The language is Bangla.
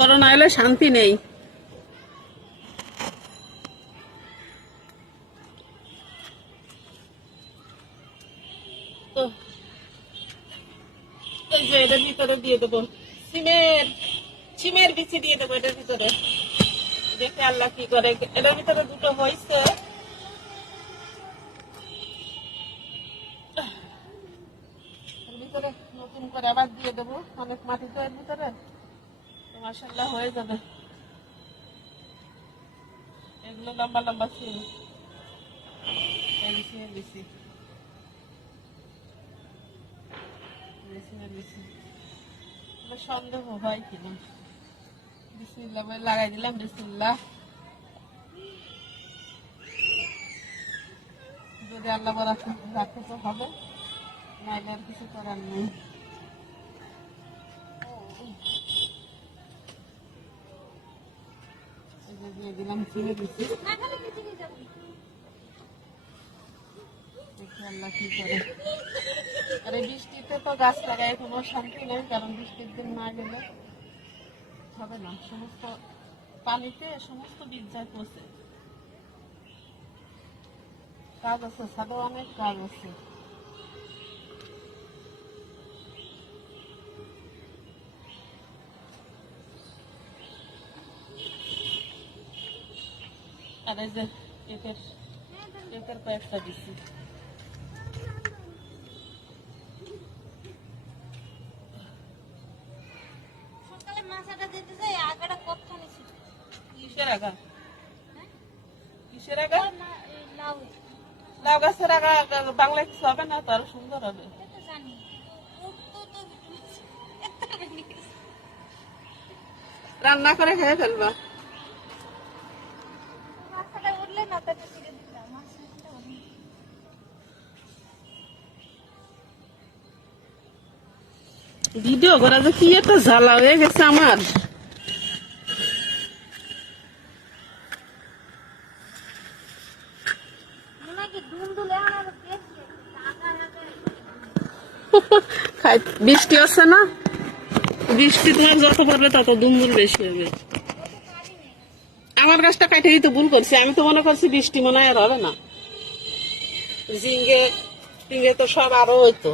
করোনা হলে শান্তি নেই। তো এই যে এটার ভিতরে দিয়ে দেবো সিমের বিচি দিয়ে দেবো এটার ভিতরে। দেখে আল্লাহ কি করে। এটার ভিতরে দুটো হয়েছে, ভিতরে নতুন করে আবার দিয়ে দেবো। অনেক মাটি তো এর ভিতরে, মাশাআল্লাহ হয়ে যাবে। এগুলো লম্বা লম্বা সিম, সিমের বিচি সন্দেহ হয় কিনা। বিসমিল্লাহ বলে লাগাই দিলাম। বিসমিল্লাহ, যদি আল্লাহ রাখতে তো হবে, নাইলে আর কিছু করার নেই। দিয়ে দিলাম চিনি দিচ্ছি, দেখি আল্লাহ কি করে। আর এই বৃষ্টিতে তো গাছ লাগাই কোনো শান্তি নেই, কারণ বৃষ্টির দিন না গেলে হবে না। সমস্ত পানিতে সমস্ত বীজ যায় পচে। কাজ আছে, ছাদে অনেক কাজ আছে। আর এই যে পেঁপের কয়েকটা দিচ্ছি। কিসের আগা? কিসের আগা? লাউ গাছের আগা বাংলায় কিছু হবে না, তো আরো সুন্দর হবে। রান্না করে খেয়ে ফেলবা। ভিডিও করা যে কি একটা জ্বালা হয়ে গেছে আমার। বৃষ্টি হচ্ছে না, বৃষ্টি তোমার যত পড়বে তত দুমদুল বেশি হবে। আমার গাছটা কাটেই তো ভুল করছি, আমি তো মনে করছি বৃষ্টি মনে হয় আর হবে না। ঝিঙ্গে টিঙ্গে তো সব আরো হইতো।